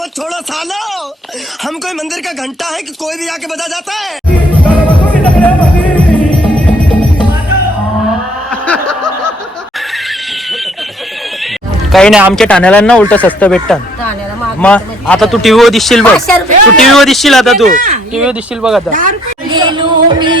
मत छोड़ो सालो। हम कोई मंदिर का घंटा है कि कोई भी आके बजा जाता है? काही नाही आमच्या ठाण्याला ना उलट स्वस्त भेटतात. ठाण्याला माग मग आता तू टीव्हीवर दिसशील बघ. पाचशे रुपये. तू टीव्हीवर दिसशील आता तू. टीव्हीवर दिसशील बघ आता. गेलो मी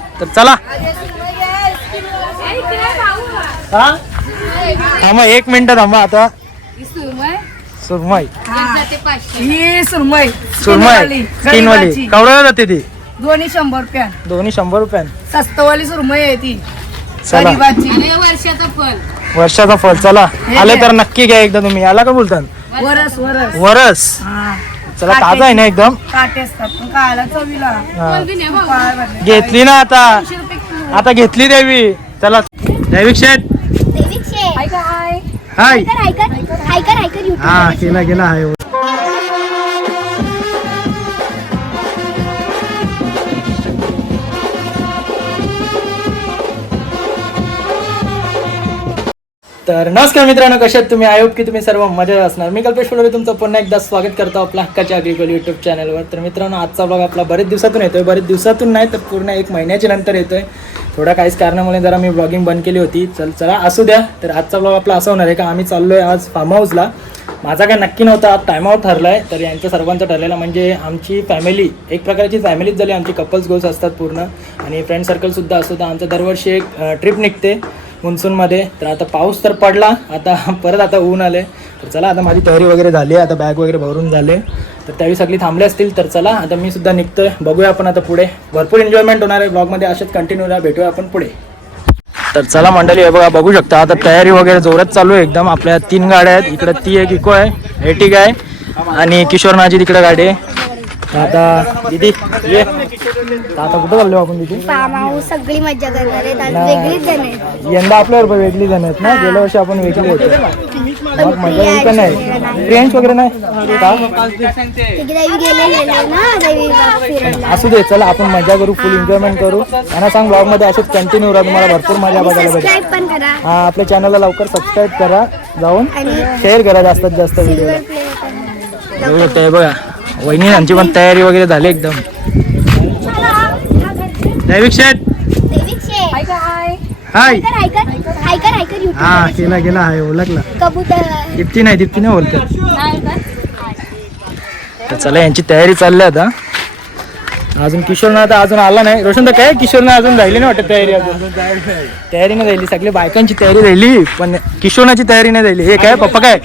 तर चला. हा? थांबा एक मिनिट थांबा आता. सुरमई. ही सुरमई. सुरमई. स्किन वाली कवडा जाते ती. दोन्ही शंभर रुपया दोन्ही शंभर रुपयान. सस्तवाली सुरमई आहे ती. चला. गरीबाची. वर्षाचा फळ. चला. आले तर नक्की घ्या एकदा तुम्ही. आला का बोलतात वरस वरस. वरस. हा. चला ताजा आहे ना एकदम? काटे असतात. पण खायला चवीला. हा. पाय भरले. घेतली ना आता. आता घेतली देवी. चला. दैविक शेठ हाय हा केला गेला आहे तर नमस्कार मित्रांनो कसे आहेत तुम्ही? आयोग की तुम्ही सर्व मजेत असणार. मी कल्पेश फुलोरे तुमचं पुन्हा एकदा स्वागत करतो आपल्या हक्काच्या अग्रिकल युट्यूब चॅनलवर तर मित्रांनो आजचा ब्लॉग आपला बरेच दिवसातून येतोय. बरेच दिवसातून नाही तर पूर्ण एक महिन्याच्या नंतर येतोय. थोडा काहीच कारणामुळे जरा मी ब्लॉगिंग बंद केली होती. चल चला असू द्या. तर आजचा ब्लॉग आपला असा होणार आहे का आम्ही चाललोय आज फार्म हाऊसला माझा काय नक्की नव्हता आज टायमावर ठरला आहे तर यांचं सर्वांचं ठरलेलं म्हणजे आमची फॅमिली एक प्रकारची फॅमिलीच झाली. आमची कपल्स गोल्स असतात पूर्ण. आणि फ्रेंड सर्कलसुद्धा असतो. तर आमचं दरवर्षी एक ट्रिप निघते. मुन्सूनमध्ये. तर आता पाऊस तर पडला आता परत आता ऊन आले तर चला आता माझी तयारी वगैरे झाली आहे आता बॅग वगैरे भरून झाले. तर त्यावेळी सगळी थांबले असतील तर चला आता मी सुद्धा निघतोय. बघूया आपण आता पुढे. भरपूर एन्जॉयमेंट होणार आहे ब्लॉगमध्ये असेच कंटिन्यू राहा भेटूया आपण पुढे. तर चला मंडळी बघा बघू शकता आता तयारी वगैरे जोरात चालू आहे. एकदम आपल्या तीन गाड्या आहेत. इकडं ती एक इको आहे एटिक आहे. आणि किशोर नाची तिकडे गाडी आहे. आता दिदी ये. आता कुठं चाललो आपण दिदी? पामाऊ सगळी मज्जा करणार आहेत आणि नाही. वेगळीच जण आहेत. यंदा आपल्यावर पण वेगळी जण आहेत ना? गेल्या वर्षी आपण वेगळी होतो. मग मजा येईल का नाही? फ्रेंड्स वगैरे नाही? का? तिकडे देवी गेलेले नाही ना देवी फिरायला. असू दे चला आपण मजा करू फुल एन्जॉयमेंट करू. यांना सांग ब्लॉगमध्ये असंच कंटिन्यू राहा तुम्हाला भरपूर मजा बघायला भेटेल. सबस्क्राईब पण करा. हा आपल्या चॅनलला लवकर सबस्क्राईब करा जाऊन आणि शेअर करा जास्तीत जास्त व्हिडिओ सिल्वर प्ले करा. शकताय बघा वहिनी यांची पण तयारी वगैरे झाली एकदम. दैविक शेठ हाय हा केला गेला हाय ओळखला. दिप्ती दीप्ती नाही दीप्ती नाही ओळखत. तर चला यांची तयारी चालली आता. अजून किशोर आता अजून आला नाही. रोशन तर काय? किशोर अजून राहिली नाही वाटत तयारी अजून. तयारी नाही राहिली सगळी बायकांची तयारी राहिली पण किशोरनाची तयारी नाही राहिली. हे काय पप्पा काय?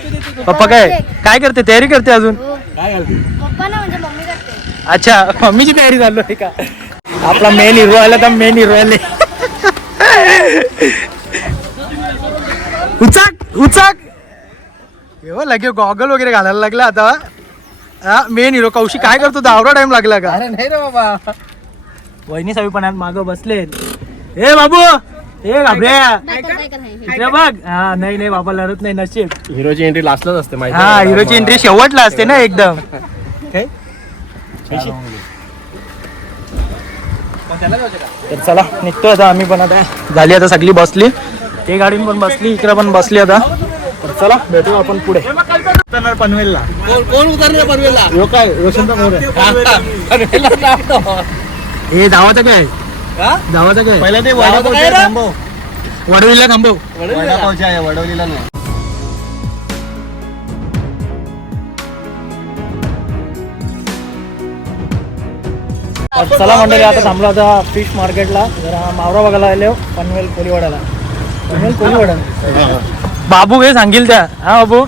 पप्पा काय? काय करते? तयारी करते अजून पप्पा ना म्हणजे मम्मी करते अच्छा मम्मीची तयारी चालू आहे का? आपला मेन हिरो आला तर मेन हिरो आले. उचाक उचाक. हो लगे गॉगल वगैरे घालायला लागला आता. हा मेन हिरो कौशिक काय करतो? दावरा टाइम लागला का? अरे नाही रे बाबा. वहिनी सवीपणात माग बसले ए बाबू! ए घाबऱ्या बघ. हा नाही नाही बाबा लढत नाही नशीब. हिरोची एंट्री लास्टलाच असते माहिती हा हिरोची एंट्री शेवटला असते ना एकदम. तर चला निघतोय आता आम्ही पण आता. झाली आता सगळी बसली. ते गाडी पण बसली इकडे पण बसली आता. तर चला भेटू आपण पुढे. उतरणार पनवेलला. कोण उतरणार पनवेलला? काय आहे हे धावाचं काय? धावाचं काय? पहिला ते गावाचं काय रे? वडवीला थांबव. आहे वडवलीला नाही. चला मंडळी आता थांबलो आता फिश मार्केटला जरा मावरा बघायला आलो पनवेल कोलीवाड्याला. पनवेल कोलीवाडा बाबू हे सांगील त्या. हा बाबू.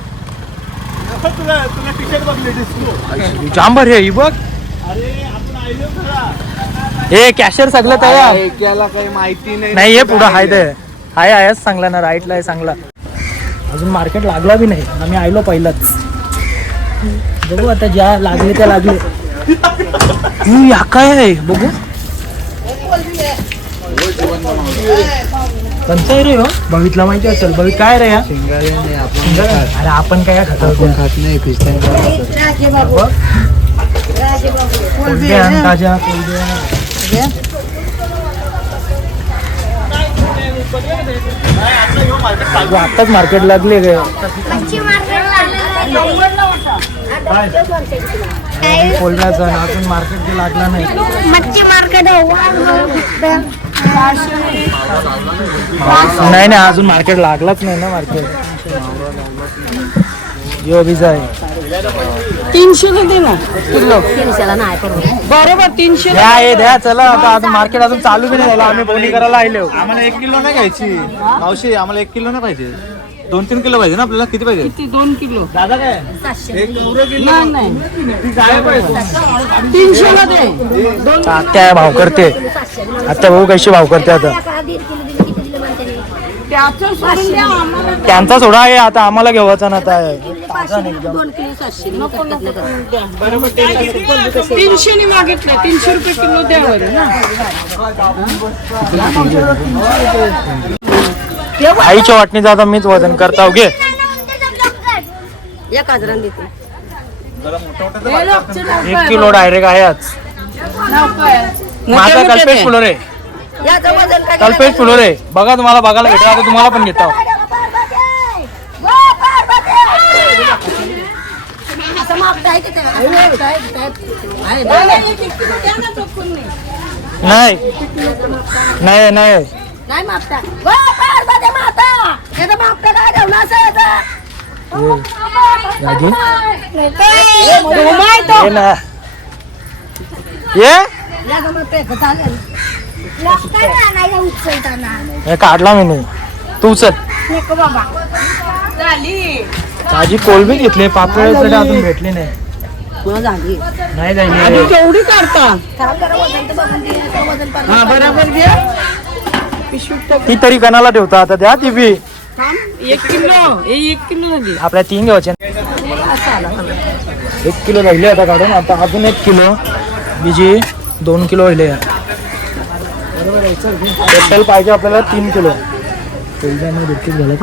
जाम भारी आहे ही बघ. हे कॅशर सगळं तयार. काही माहिती नाही. हे पुढं हाय ते. हाय आहेच चांगला ना राईटला आहे चांगला अजून मार्केट लागला बी नाही. आम्ही आयलो पहिलाच. बघू आता ज्या लागले त्या लागले. या काय आहे? बघू. आहे रे हो? बघितला माहिती असेल. बघित काय रे या? अरे आपण काय खातो खात नाही. अगं, आत्ताच मार्केट लागले गे. मच्छी मार्केट कोलब्याचा आणि अजून मार्केट लागला नाही. मच्छी मार्केट नाही नाही अजून मार्केट लागलाच नाही ना मार्केट यो आहे तीनशे दे ना. किलो बरोबर तीनशे द्या हे द्या चला आता अजून मार्केट अजून चालू बी नाही झालं. आम्ही बोली करायला आलो आम्हाला एक किलो नाही घ्यायची. मावशी आम्हाला एक किलो नाही पाहिजे. दोन तीन किलो पाहिजे ना आपल्याला? किती पाहिजे? किती? दोन किलो. दादा काय? नाही नाही. तीनशेला दे आत्या भाव करते. आत्या भाऊ कशी भाव करते आता. त्याचं सोडून द्या आम्हाला त्यांचा सोडा आहे आता आम्हाला घेवायचा ना आता. मागितलं तीनशे रुपये किलो द्यावर ना. आईच्या वाटणीचं आता मीच वजन करता. घे. एक किलो डायरेक्ट आहे आज. माझा कल्पेश फुलो रे. कल्पेश फुलो रे. बघा तुम्हाला बघायला भेटेल. आता तुम्हाला पण घेता. नाही. नाही नाही. नाही पार्वती माता. याचं मागता काय ठेवलं असं? ये ना. ये. हे काढला मी नाही. तू चल नको बाबा. ताजी कोलबी घेतली पापड अजून भेटली नाही. नाही जाईल केवढी काढता? हा बरोबर घे. ती तरी कणाला ठेवता आता द्या ती बी. एक किलो हे एक किलो दे. आपल्या तीन घ्यायचे. एक किलो राहिले आता काढून. आता अजून एक किलो. बीजी दोन किलो राहिले. टोटल पाहिजे आपल्याला तीन किलो. झालं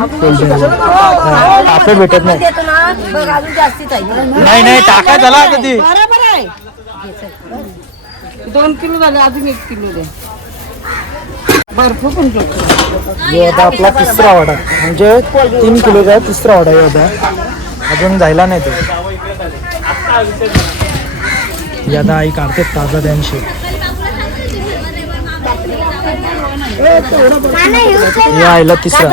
पापड भेटत नाही देतो ना बघ अजून जास्तीच आहे नाही नाही टाका बरोबर आहे. दोन किलो झाले अजून एक किलो दे. आता आपला तिसरा वाडा. म्हणजे तीन किलोचा तिसरा वाडा आहे आता. अजून जायला नाही तो. आता आई काढते ताजा त्यांशी उचल. ही आईला तिसरा.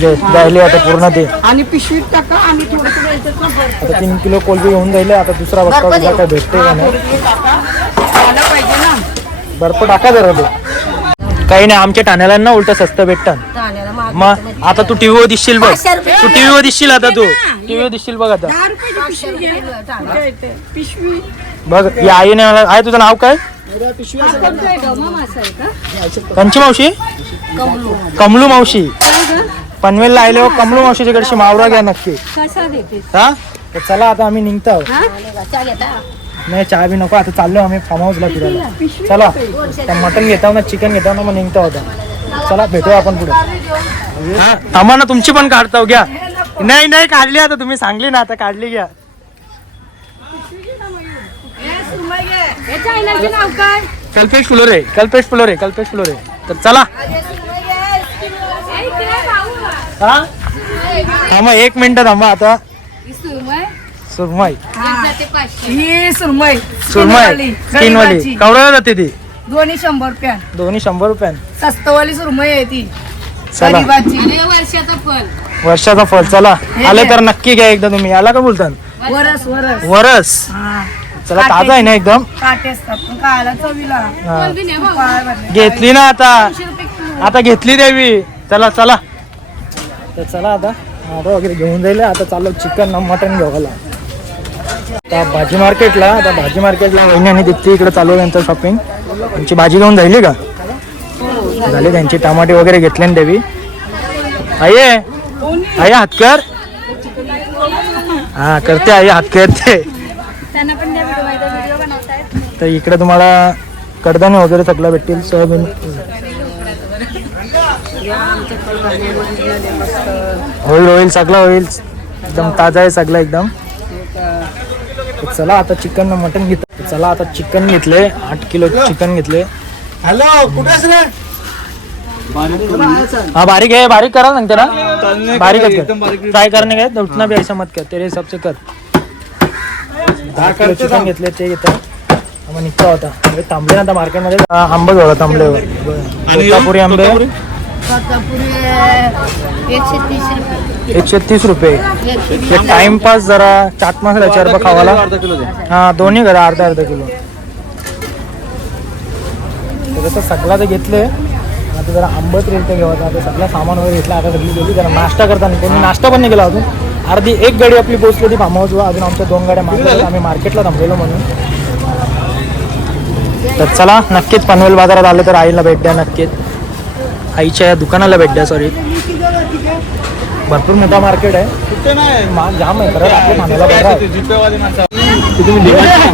जायली आता पूर्ण ते. आणि पिशवीत टाका आणि थोडं थोडं याच्यात ना बर्फ आता तीन किलो कोलबी घेऊन जायले आता दुसरा तुझा काय भेटते का नाही? टाका. झालं पाहिजे ना? बर्फ टाका जरा ते. काही नाही आमच्या ठाण्याला ना उलट स्वस्त भेटतात माग मग आता तू टीव्हीवर दिसशील बघ. तू टीव्हीवर दिसशील आता तू. टीव्हीवर दिसशील बघ आता. पिशवी बघ या आईने मला आहे तुझं नाव काय? कंची मावशी? कमलू. मावशी. पनवेलला आले हो कमलू मावशीच्या कडची मावरा घ्या नक्की. हा? तर चला आता आम्ही निघतो. नाही चहा बी नको आता चाललो आम्ही फार्म हाऊसला फिरायला. चला. मटन घेताव ना चिकन घेताव ना मग निघतो आता. चला भेटू आपण पुढे. हा? थांबा ना तुमची पण काढताव घ्या. नाही नाही काढली आता तुम्ही सांगली ना आता काढली घ्या. नाव काय? कल्पेश फुलोरे कल्पेश फुलोरे कल्पेश फुलोरे. तर चला. हा? थांबा एक मिनिट थांबा आता. सुरमई. ही सुरमई. सुरमई तीन वाली कवडा जाते ती. दोन्ही शंभर रुपया. दोन्ही शंभर रुपयान सस्तवाली सुरमई आहे ती. चला. गरीबाची. वर्षाचा फळ. चला. आले तर नक्की घ्या एकदा तुम्ही. आला का बोलतात वरस वरस. वरस. हा. चला ताजा आहे ना एकदम? काटे असतात पण खायला चवीला. हा. काय. घेतली ना आता. आता घेतली देवी. चला चला. तर चला आता. आता वगैरे घेऊन जाईल. आता चालू चिकन मटन घेवायला आता भाजी मार्केटला आता भाजी मार्केटला वहिनी आणि दीप्ती इकडे चालू आहे त्यांचं शॉपिंग त्यांची भाजी घेऊन जायली का? झाली त्यांची टमाटे वगैरे घेतले ना देवी. आये आये हातकर? हा करते आई हात करते तर इकडे तुम्हाला कडधान्य वगैरे सगळं भेटतील सोयाबीन. होईल होईल सगळं होईल. एकदम ताजा आहे सगळं एकदम. चला आता चिकन मटन घेत चला आता चिकन घेतले आठ किलो चिकन घेतले. हॅलो कुठेस रे? हाँ बारीक है बारीक करा सांगते ना. बारीक कर, कर एकदम बारीक फ्राय करने गए तो उतना भी ऐसा मत कर. तेरे हिसाब से कर. दहा किलो चिकन घेतले ते घेतात मग निघता होता म्हणजे थांबले ना आता मार्केटमध्ये. आंबा तोतापुरी आंबे. एकशे तीस रुपये. एक टाइमपास जरा चाट मसाला चार रुपये खावाला. हा दोन्ही करा अर्धा अर्धा किलो. तर सगळा ते घेतले आता जरा आंबट रेल ते घेवायचं आता सगळं सामान वगैरे घेतलं आता सगळी गेली. जरा नाश्ता करताना कोणी नाश्ता पण नाही केला अजून. अर्धी एक गाडी आपली पोचली होती फार्म हाऊसवर. अजून आमच्या दोन गाड्या मागल्या आम्ही मार्केटला थांबलेलो म्हणून. तर चला नक्कीच पनवेल बाजारात आले तर आईला भेट द्या नक्कीच. आईच्या या दुकानाला भेट द्या सॉरी भरपूर मोठा मार्केट आहे. नाही मा- जाम आहे खरं आपल्या बरं आहे.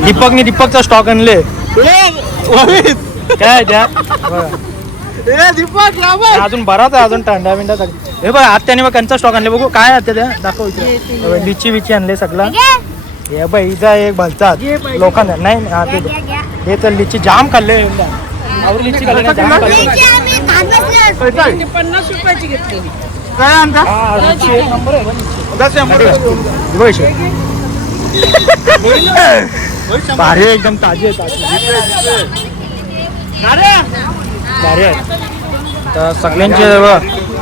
दीपकने दीपकचा स्टॉक आणले. काय आहे त्या. हे अजून बराच आहे अजून थंडा बिंडा सगळं हे बघ आत्याने बघ त्यांचा स्टॉक आणले. बघू काय आहे त्या दाखव इथे. हे लिची विची आणले सगळं. हे बघ हिचा एक भलतात लोकांना नाही हा, ते हे तर लिची जाम खाल्ले. आवर लिची खाल्ले जाम खाल्ले. आम्ही खात बसलो ती पन्नास रुपयाची घेतली लिची एक नंबर आहे बघ. बघ इशे. भारी आहे, एकदम ताजी आहे ताजी भारी आहे. तर सगळ्यांचे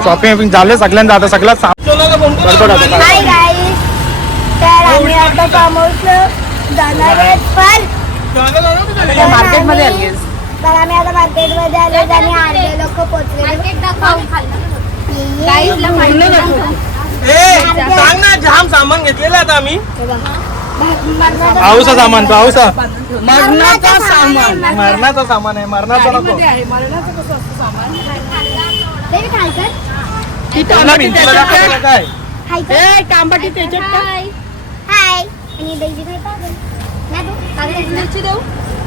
शॉपिंग वॉपिंग झाले सगळ्यांचं आता सगळं सामान गडबड आता. काय. हाय गाईस तर आम्ही आता फार्म हाऊस जाणार आहेत पण मार्केटमध्ये आली तर आम्ही आता मार्केटमध्ये आलो आणि अर्धे लोक पोचले सांग ना जाम सामान घेतलेलं आता आम्ही. पाऊसा सामान पाऊसा. मरणाचा सामान मरणाचा. सामान आहे मरणाचा नको. काय? हाय. आणि दही खायचं ना? तू कागदाची देऊ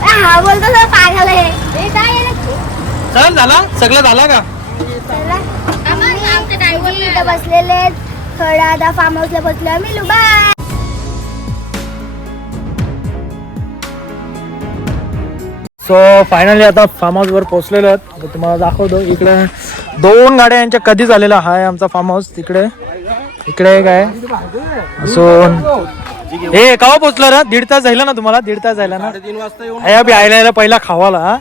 हा बोलतो सर पागल आहे ए, काय आहे ना? चल झाला. सगळं झाला का? चला. आम्ही इथं बसलेले आहेत. थोडा आता फार्म हाऊसला पोचलो आम्ही. लुबाय. सो फायनली आता फार्म हाऊस वर पोहोचलेलो आहेत. आता तुम्हाला दाखवतो. इकडे दोन गाड्या यांच्या कधी झालेला हा आहे आमचा फार्म हाऊस तिकडे इकडे एक आहे. असून हे केव्हा पोहोचलं ना दीड तास झाला ना तुम्हाला? दीड तास झाला ना? अया बी आयला यायला पहिला खावाला हा?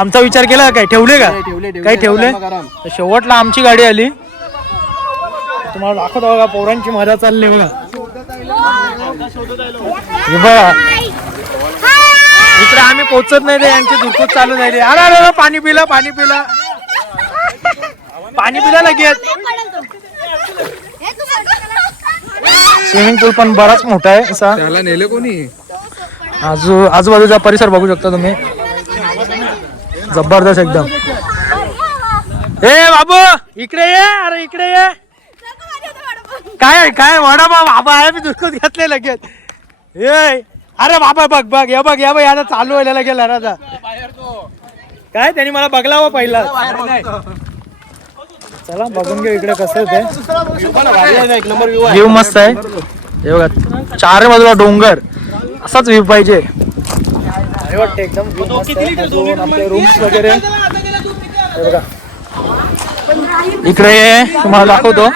आमचा विचार केला काय ठेवले का? काही ठेवले? तर शेवटला आमची गाडी आली. तुम्हाला दाखवतो बघा पोरांची मजा चालली बघा. हे बघा. इकडे आम्ही पोहोचत नाही रे यांची दुर्कूच चालू नाही रे अरे अरे अरे, पाणी पिला पाणी पिला. पाणी पिला लगेच. स्विमिंग पूल पण बराच मोठा आहे असा. त्याला नेले कोणी? आजू आजूबाजूचा परिसर बघू शकता तुम्ही. जबरदस्त एकदम. ए बाबू इकडे ये अरे इकडे ये. काय काय वडापाव बाबा आहे मी दुसकच घेतले लगेच. ए अरे बाबा बघ बघ या बघ या बघ आता चालू व्हायला गेला ना आता काय त्यांनी मला बघला हो पहिला. चला बघून घेऊ इकडे कसं व्ह्यू मस्त आहे. हे बघा चार बाजूला डोंगर. असाच व्ह्यू पाहिजे. वाटते एकदम आपले रूम्स वगैरे. बघा. इकडे तुम्हाला दाखवतो.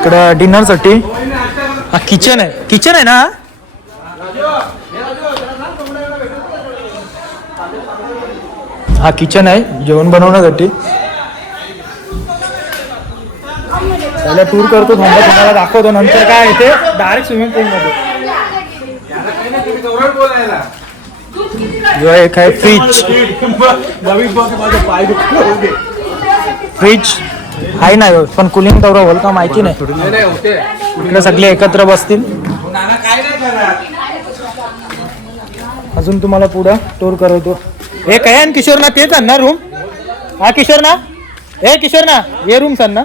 इकडे डिनरसाठी. हा किचन आहे. किचन आहे ना? हा किचन आहे. जेवण बनवण्यासाठी. पहिला टूर करतो. थांबा तुम्हाला दाखवतो. नंतर काय येते डायरेक्ट स्विमिंग पूलमध्ये जो एक आहे फ्रीज फ्रीज आहे ना पण कुलिंग तेवढं होल का माहिती नाही. इकडे सगळे एकत्र बसतील. अजून तुम्हाला पुढं टूर करवतो. हे काय आहे किशोर ना तेच आण ना रूम हा किशोर ना हे किशोर ना हे रूम सांग ना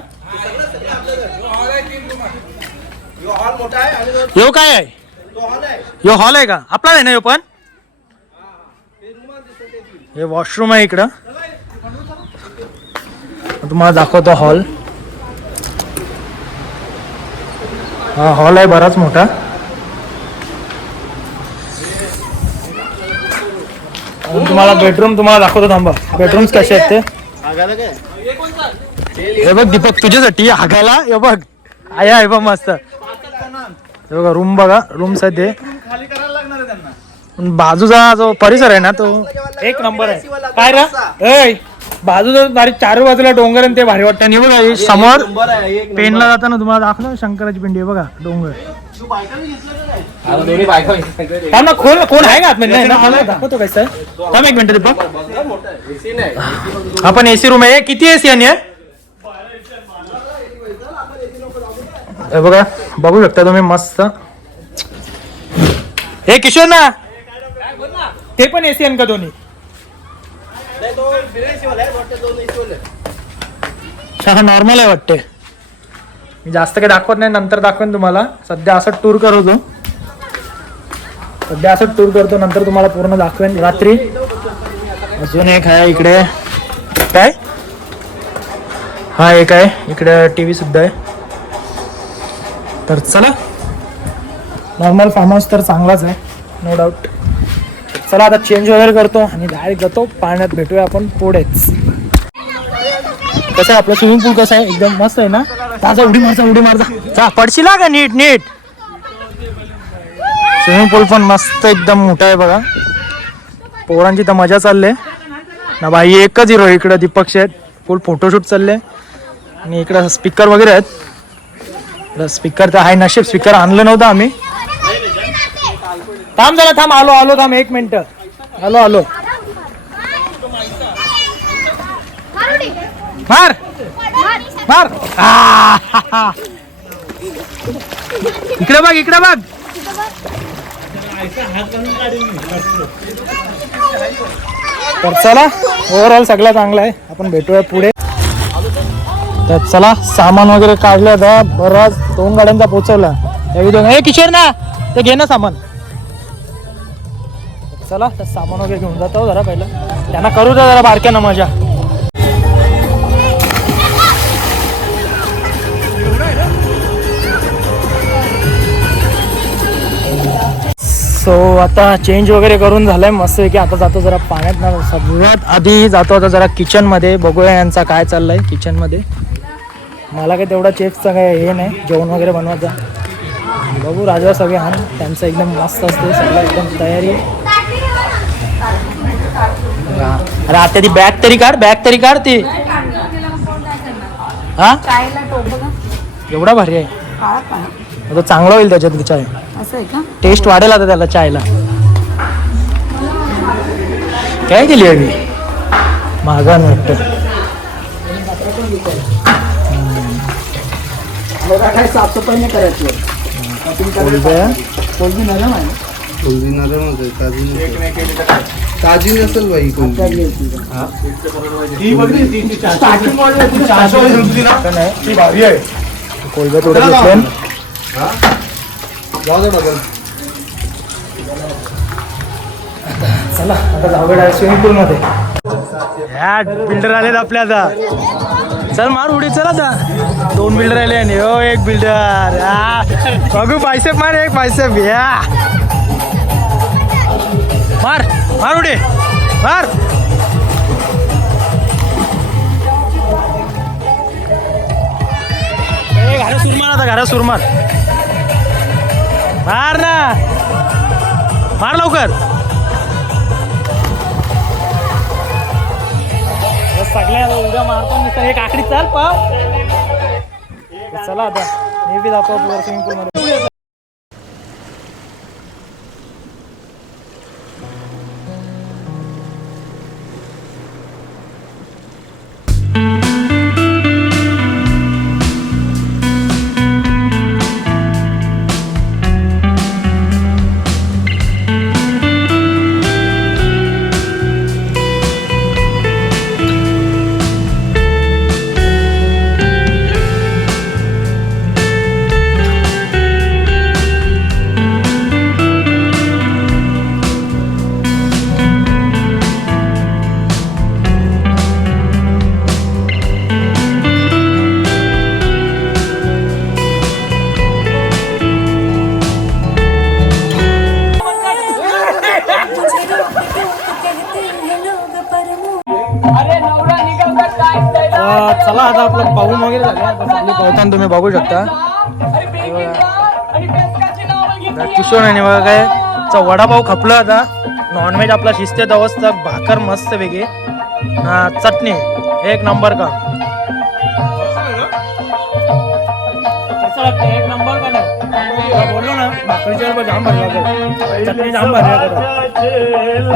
यो काय आहे? यो हॉल आहे का? आपला आहे ना यो पण? हे वॉशरूम आहे इकडं. तुम्हाला दाखवतो हॉल हा हॉल आहे बराच मोठा. तुम्हाला बेडरूम तुम्हाला दाखवतो थांबा. बेडरूम्स कसे आहेत ते? हे बघ दीपक तुझ्यासाठी हागायला? हे बघ. आहे आहे बघ मस्त. हे बघा रूम बघा. रूम्स आहेत ते. पण बाजूचा जो परिसर आहे ना तो एक नंबर आहे. काय रा? बाजूचा भारी चार बाजूला डोंगर आणि ते भारी वाटतं. आणि हे बघा समोर पेनला जाताना तुम्हाला दाखवलं शंकराची पिंडी. आहे बघा डोंगर. थांब ना खोल कोण आहे का आतमध्ये? नाही ना मला दाखवतो काय सर थांब एक मिनिट दीपक. आपण एसी रूम आहे. किती एसी आणि आहे? हे बघा बघू शकता तुम्ही मस्त. हे किशोर ना ते पण एसी का दोन्ही? हा नॉर्मल आहे वाटते. मी जास्त काही दाखवत नाही नंतर दाखवेन तुम्हाला. सध्या असं टूर करतो. सध्या असं टूर करतो नंतर तुम्हाला पूर्ण दाखवेन रात्री. अजून एक आहे इकडे. काय? हा एक आहे. इकडे टी व्ही सुद्धा आहे. तर चला. नॉर्मल फार्म हाऊस तर चांगलाच आहे नो डाऊट चला आता चेंज वगैरे करतो आणि डायरेक्ट जातो. पाण्यात भेटूया आपण पुढेच. कसं आहे? आपलं स्विमिंग पूल कसं आहे? एकदम मस्त आहे ना? जा उडी मारचा उडी मारचा चा पडशील का? नीट नीट. स्विमिंग पूल पण मस्त एकदम मोठा आहे बघा. पोरांची तर मजा चालले ना बाई एकच हिरो इकडं दीपक शेठ. फुल फोटोशूट चालले आणि इकडं स्पीकर वगैरे आहेत. स्पीकर तर आहे नशीब स्पीकर आणलं नव्हतं आम्ही. थांब झाला थांब. आलो आलो थांब. एक मिनिट आलो आलो. मार. मार इकडे बघ इकडे बघ. तर चला ओव्हरऑल सगळं चांगलं आहे. आपण भेटूया पुढे. तर चला सामान वगैरे काढलं तर बराच दोन गाड्यांचा पोचवला. त्यावेळी दोन हे किशोर ना ते घे ना सामान. चला तर सामान वगैरे घेऊन जातो जरा पहिलं. त्यांना करू द्या जरा बारक्यानं मजा. सो आता चेंज वगैरे करून झालंय. मस्त की आता जातो जरा पाण्यात ना. सगळ्यात आधी जातो आता जरा किचनमध्ये बघूया यांचा काय चाललंय किचनमध्ये मला काही तेवढा चेफचा काय हे नाही. जेवण वगैरे बनवायचा बघू राजा सगळे हा त्यांचं एकदम मस्त असते. सगळं एकदम तयारी. अरे आता ती बॅग तरी काढ. बॅग तरी काढ ती. हा? एवढा भारी आहे. आता चांगला होईल त्याच्यात चाय असं आहे का? टेस्ट वाढेल आता त्याला चायला. काय केली आहे मी महागान वाटतं काय साफसफाई नाही करायची नरम आहे कोलबी. नरम होते ताजी नसेल. ताजी नसेल बाई कोलबी? कोलब्या थोडं जाऊ दे डबल चला आता जाऊया स्विमिंग पूल मध्ये. ह्या बिल्डर आलेत आपल्या आता. चल मार उडी चला आता. दोन बिल्डर आले आणि हो एक बिल्डर बघू बायसेप मार एक बायसेप या. मार मार उडी. मार. घरा सुरमार आता घरा सुरमार. मार ना. मार लवकर. सगळ्या उद्या मारतो नुसतं एक आखरी चाल पाव चला आता. मी बी दाखव स्विमिंग पूल मध्ये बघू शकता. किशोर आणि बघा काय चा वडापाव खपला आता. नॉनव्हेज आपला शिस्ते अवस्था भाकर मस्त वेगळी. हा चटणी एक नंबर का? कसं वाटतं बोललो ना भाकरीच्या बरोबर जाम भरला चटणी जाम भारी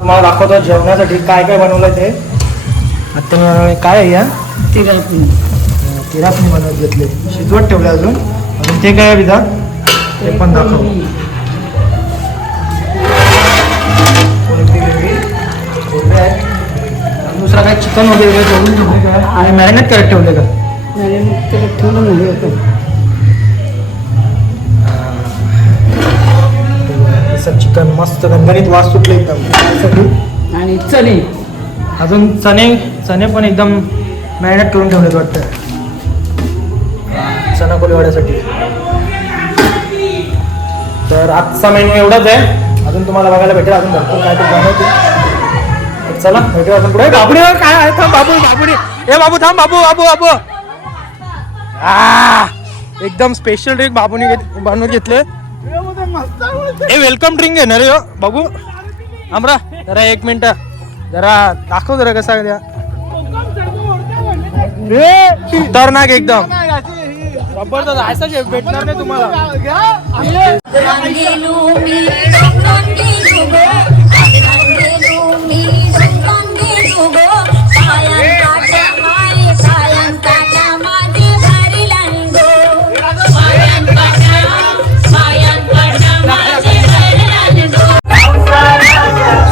मला दाखवतो जेवणासाठी काय काय बनवलं ते. आता मी काय आहे या? तिरापणी. तिरापणी बनवत घेतले. शिजवत ठेवले अजून. आणि ते काय आहे विधा ते पण दाखव. दुसरा काय चिकन वगैरे ठेवले काय आणि मॅरिनेट करत ठेवले का? आणि त्याला ठेवलं नाही होतं चिकन मस्त गणगणित वास सुटले एकदम. आणि चणे. अजून चणे चणे पण एकदम मॅरिनेट करून ठेवलेत वाटतं. चना कोलीवाड्यासाठी. तर आजचा मेन्यू एवढाच आहे. अजून तुम्हाला बघायला भेटेल. अजून भरपूर काय ते बनवते तर चला भेटू आपण पुढे. बाबुडी काय आहे? थांब बाबू बाबुडी. ए बाबू थांब बाबू बाबू बाबू. आ, एकदम स्पेशल ड्रिंक बाबूने घेत- बनवून घेतले. ए वेलकम ड्रिंक घेणार ना रे ह्यो. आमरा जरा एक मिनिट. जरा दाखव जरा कसा द्या खतरनाक एकदम. जबरदस्त. भेटणार नाही तुम्हाला. लांगो एन्जॉयमेंट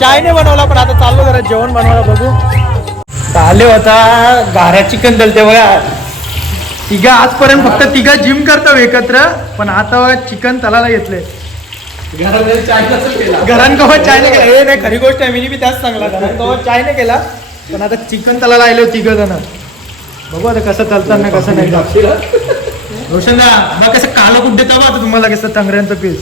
चाय नाही बनवला पण आता चाललो जरा जेवण बनवायला बघू. आले होता गाऱ्या चिकन दलते बघा. तिघा आजपर्यंत फक्त तिघा जिम करतो एकत्र पण आता बघा चिकन तलाला घेतले. घरान कवा चाय नाही केला. हे नाही खरी गोष्ट आहे मी बी त्याच सांगला. घरान कवा चाय नाही केला पण आता चिकन तलाला आले तिघ जण. बघू आता कसं चालतं ना कसं नाही. रोशन दा कसं कालं कुठे देता तुम्हाला कसं टंगऱ्यांचं पीस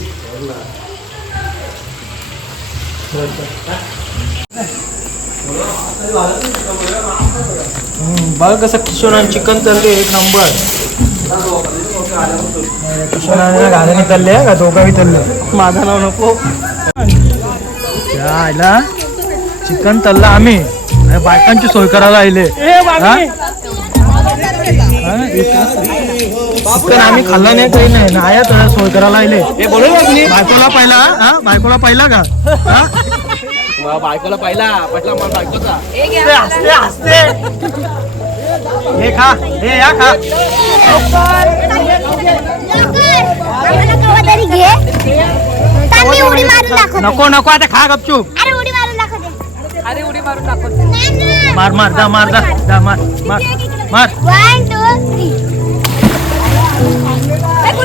बघ कसं किशोर चिकन चालते एक नंबर किशोर घाल्याने चालले का? दोघाही चालले माझा नाव नको. आयला चिकन तल्ला आम्ही. बायकांची सोय करायला आले? चिकन आम्ही खाल्ला नाही काही नाही. नाही तर सोय करायला आले बायकोला पाहिला हा? बायकोला पाहिला का? हा? बायकोला पाहिला. पटला मला बायकोचा. हसते हसते हसते. हे खा हे या खा. आम्हाला केव्हा तरी घे तर मी उडी मारून दाखवते नको नको आता खा गपचूप. अरे उडी मारून दाखवते अरे उडी मारून दाखवते मार मार जा मार जा जा मार मार. मार. One two three